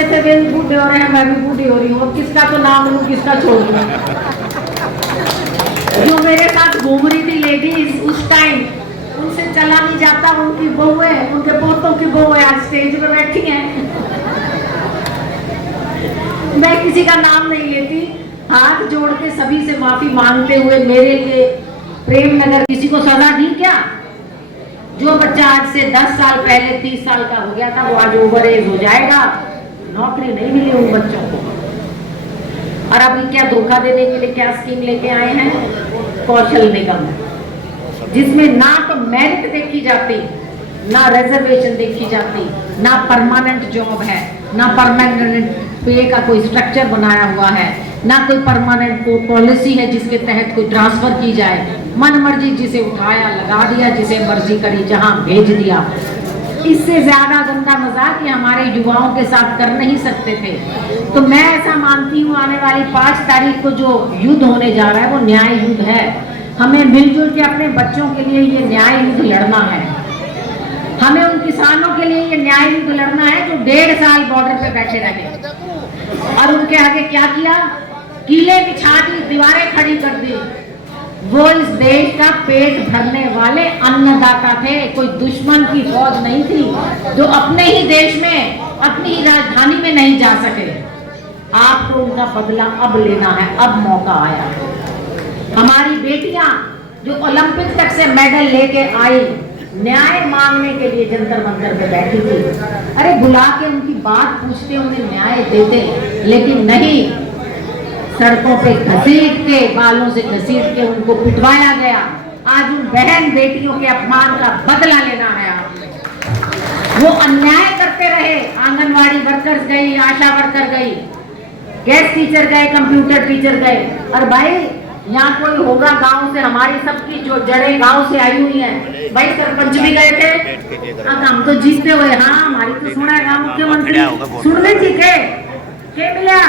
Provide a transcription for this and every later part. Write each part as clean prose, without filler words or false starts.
सोचते थे वे बूढ़े हो रहे हैं, मैं भी बूढ़ी हो रही हूँ, किसका तो नाम लूं किसका छोड़ दूं। जो मेरे साथ घूम रही थी लेडीज उस टाइम, उनसे चला नहीं जाता, उनकी बहू है, उनके पोतों की बहू है, आज स्टेज पे बैठी हैं। मैं किसी का नाम नहीं लेती, हाथ जोड़ के सभी से माफी मांगते हुए मेरे लिए प्रेम नगर किसी को सजा दी क्या? जो बच्चा आज से 10 साल पहले 30 साल का हो गया था वो आज ओवर एज हो जाएगा, नौकरी नहीं मिली उन बच्चों को। और अभी क्या धोखा देने के लिए क्या स्कीम लेके आए हैं? कौशल निगम, जिसमें ना तो मेरिट देखी जाती, ना रिजर्वेशन देखी जाती, ना परमानेंट जॉब है, ना परमानेंट पे का कोई स्ट्रक्चर बनाया हुआ है, ना कोई परमानेंट पॉलिसी है जिसके तहत कोई ट्रांसफर की जाए। मन मर्जी जिसे उठाया लगा दिया, जिसे मर्जी करी जहां भेज दिया। इससे ज्यादा गंदा मजाक ये हमारे युवाओं के साथ कर नहीं सकते थे। तो मैं ऐसा मानती हूँ आने वाली 5 तारीख को जो युद्ध होने जा रहा है वो न्याय युद्ध है। हमें मिलजुल के अपने बच्चों के लिए ये न्याय युद्ध लड़ना है। हमें उन किसानों के लिए ये न्याय युद्ध लड़ना है जो 1.5 साल बॉर्डर पे बैठे रहे और उनके आगे क्या किया? कीले बिछा दी, दीवारें खड़ी कर दी। वो इस देश का पेट भरने वाले अन्नदाता थे, कोई दुश्मन की फौज नहीं थी जो अपने ही देश में, अपनी ही राजधानी में नहीं जा सके। आपको उनका बदला अब लेना है, अब मौका आया। हमारी बेटियां जो ओलंपिक तक से मेडल लेके आई, न्याय मांगने के लिए जंतर मंतर पे बैठी थी। अरे बुला के उनकी बात पूछते, उन्हें न्याय देते, लेकिन नहीं, सड़कों पे घसीट के, बालों से घसीट के उनको पिटवाया गया। आज उन बहन बेटियों के अपमान का बदला लेना है आपने। वो अन्याय करते रहे, आंगनवाड़ी वर्कर्स गई, आशा वर्कर गई, गेस्ट टीचर गए, कंप्यूटर टीचर गए। और भाई यहाँ कोई होगा गांव से, हमारी सबकी जो जड़ें गांव से आई हुई हैं, भाई सरपंच भी गए थे, हम तो जीतते हुए। हाँ, हमारी तो सुना है गांव मुख्यमंत्री सुनने जी के मिला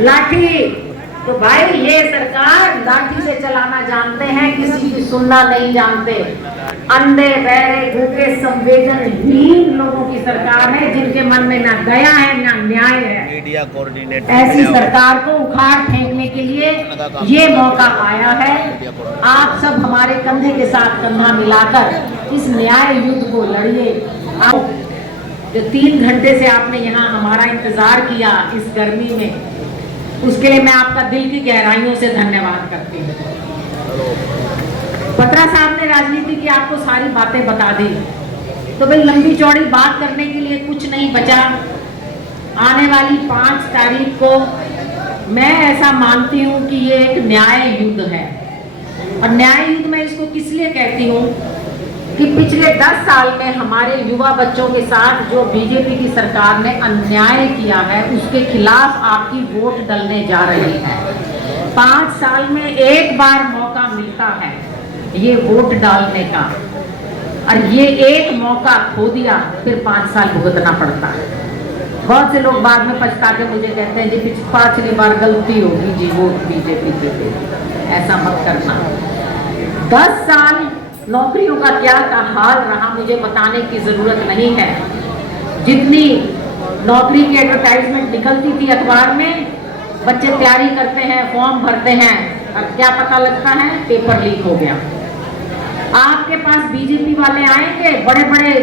लाठी। तो भाई ये सरकार लाठी से चलाना जानते हैं, किसी की सुनना नहीं जानते। अंधे बहरे भूखे संवेदनहीन लोगों की सरकार है, जिनके मन में ना दया है ना न्याय है। मीडिया कोऑर्डिनेटर ऐसी सरकार को उखाड़ फेंकने के लिए ये मौका आया है। आप सब हमारे कंधे के साथ कंधा मिलाकर इस न्याय युद्ध को लड़िए। जो 3 घंटे से आपने यहाँ हमारा इंतजार किया इस गर्मी में, उसके लिए मैं आपका दिल की गहराइयों से धन्यवाद करती हूँ। बत्रा साहब ने राजनीति की आपको सारी बातें बता दी, तो भाई लंबी चौड़ी बात करने के लिए कुछ नहीं बचा। आने वाली 5 तारीख को मैं ऐसा मानती हूँ कि ये एक न्याय युद्ध है। और न्याय युद्ध मैं इसको किस लिए कहती हूँ कि पिछले 10 साल में हमारे युवा बच्चों के साथ जो बीजेपी की सरकार ने अन्याय किया है, उसके खिलाफ आपकी वोट डलने जा रही है। 5 साल में एक बार मौका मिलता है ये वोट डालने का, और ये एक मौका खो दिया फिर 5 साल भुगतना पड़ता है। बहुत से लोग बाद में पछता के मुझे कहते हैं जी पिछली बार गलती होगी जी, वोट बीजेपी पे दे। ऐसा मत करना। 10 साल नौकरियों का क्या हाल रहा मुझे बताने की जरूरत नहीं है। जितनी नौकरी की एडवर्टाइजमेंट निकलती थी अखबार में, बच्चे तैयारी करते हैं, फॉर्म भरते हैं, और क्या पता लगता है पेपर लीक हो गया। आपके पास बीजेपी वाले आएंगे बड़े बड़े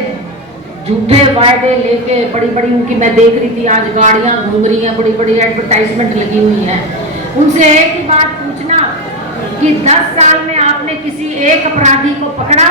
झूठे वायदे लेके, बड़ी बड़ी उनकी मैं देख रही थी आज गाड़ियां घूम रही हैं, बड़ी बड़ी एडवर्टाइजमेंट लगी हुई है। उनसे एक ही बात पूछना कि 10 साल में आपने किसी एक अपराधी को पकड़ा?